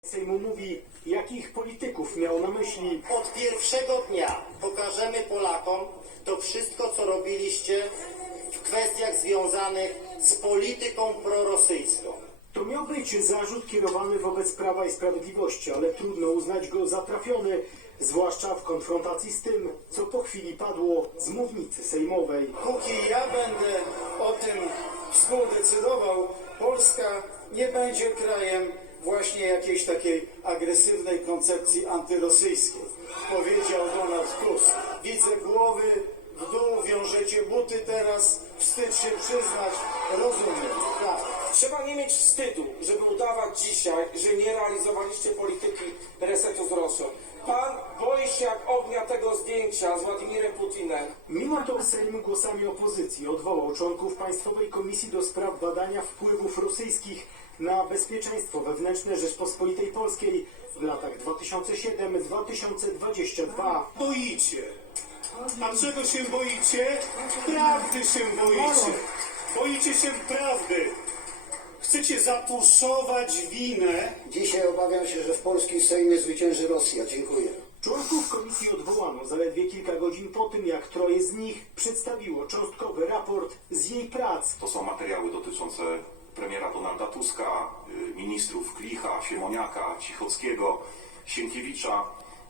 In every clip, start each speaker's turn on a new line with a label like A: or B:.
A: Sejmu mówi, jakich polityków miał na myśli.
B: Od pierwszego dnia pokażemy Polakom to wszystko, co robiliście w kwestiach związanych z polityką prorosyjską.
A: To miał być zarzut kierowany wobec Prawa i Sprawiedliwości, ale trudno uznać go za trafiony, zwłaszcza w konfrontacji z tym, co po chwili padło z mównicy sejmowej.
C: Póki ja będę o tym współdecydował, Polska nie będzie krajem właśnie jakiejś takiej agresywnej koncepcji antyrosyjskiej. Powiedział Donald Tusk. Widzę głowy w dół, wiążecie buty teraz, wstyd się przyznać, rozumiem, tak.
D: Trzeba nie mieć wstydu, żeby udawać dzisiaj, że nie realizowaliście polityki resetu z Rosją. Pan boi się jak ognia tego zdjęcia z Władimirem Putinem.
A: Mimo to Sejm głosami opozycji odwołał członków Państwowej Komisji do spraw badania wpływów rosyjskich na bezpieczeństwo wewnętrzne Rzeczpospolitej Polskiej w latach 2007-2022.
E: Boicie. A czego się boicie? Prawdy się boicie. Boicie się prawdy. Chcecie zatuszować winę.
F: Dzisiaj obawiam się, że w polskim Sejmie zwycięży Rosja. Dziękuję.
A: Członków komisji odwołano zaledwie kilka godzin po tym, jak troje z nich przedstawiło cząstkowy raport z jej prac.
G: To są materiały dotyczące premiera Donalda Tuska, ministrów Klicha, Siemoniaka, Cichockiego, Sienkiewicza,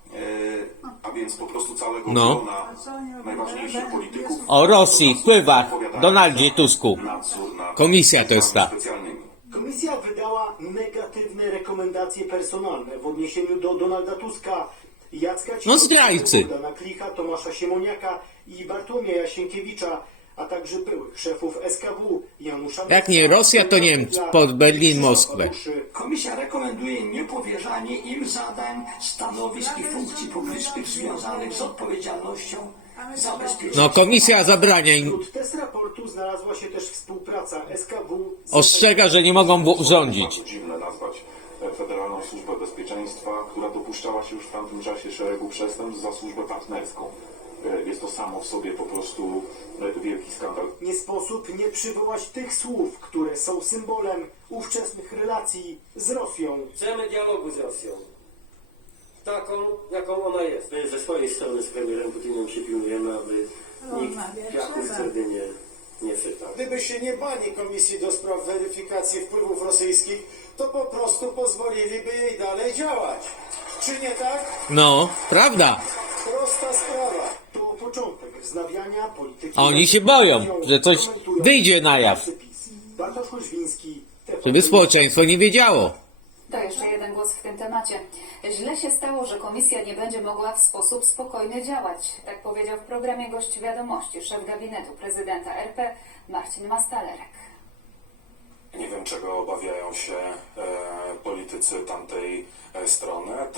G: a więc po prostu całego grona najważniejszych polityków.
H: O Rosji, wpływach, Donaldzie Tusku.
G: Nadzór nad
H: Komisja to jest ta.
G: specjalnymi.
A: Komisja wydała negatywne rekomendacje personalne w odniesieniu do Donalda Tuska, Jacka
H: No zdrajcy.
A: Bogdana Klicha, Tomasza Siemoniaka i Bartłomieja Sienkiewicza, a także byłych szefów SKW, Janusza
H: Jak nie Rosja, to Niemcy, pod Berlin, Moskwę.
I: Komisja rekomenduje niepowierzanie im zadań, stanowisk i funkcji publicznych związanych z odpowiedzialnością za bezpieczeństwo.
H: No komisja zabrania im,
A: Wśród tez raportu znalazła się też współpraca SKW z
H: ostrzega, że nie mogą rządzić.
G: Bardzo dziwne nazwać Federalną Służbę Bezpieczeństwa, która dopuszczała się już w tamtym czasie szeregu przestępstw, za służbę partnerską. Jest to samo w sobie po prostu wielki skandal.
A: Nie sposób nie przywołać tych słów, które są symbolem ówczesnych relacji z Rosją.
J: Chcemy dialogu z Rosją. Taką, jaką ona jest. My ze swojej strony z premierem Putinem się pilnujemy, aby nikt piachu w Cerdynie nie sypał.
C: Gdyby się nie bali Komisji do spraw weryfikacji wpływów rosyjskich, to po prostu pozwoliliby jej dalej działać. Czy nie tak?
H: No, prawda.
C: Prosta sprawa.
A: To początek wznawiania polityki.
H: A oni się boją, że coś wyjdzie na jaw.
A: Bartosz Łyżwiński,
H: Żeby społeczeństwo nie wiedziało.
K: To jeszcze jeden głos w tym temacie. Źle się stało, że komisja nie będzie mogła w sposób spokojny działać. Tak powiedział w programie Gość Wiadomości szef gabinetu prezydenta RP Marcin Mastalerek.
L: Nie wiem, czego obawiają się politycy tamtej strony.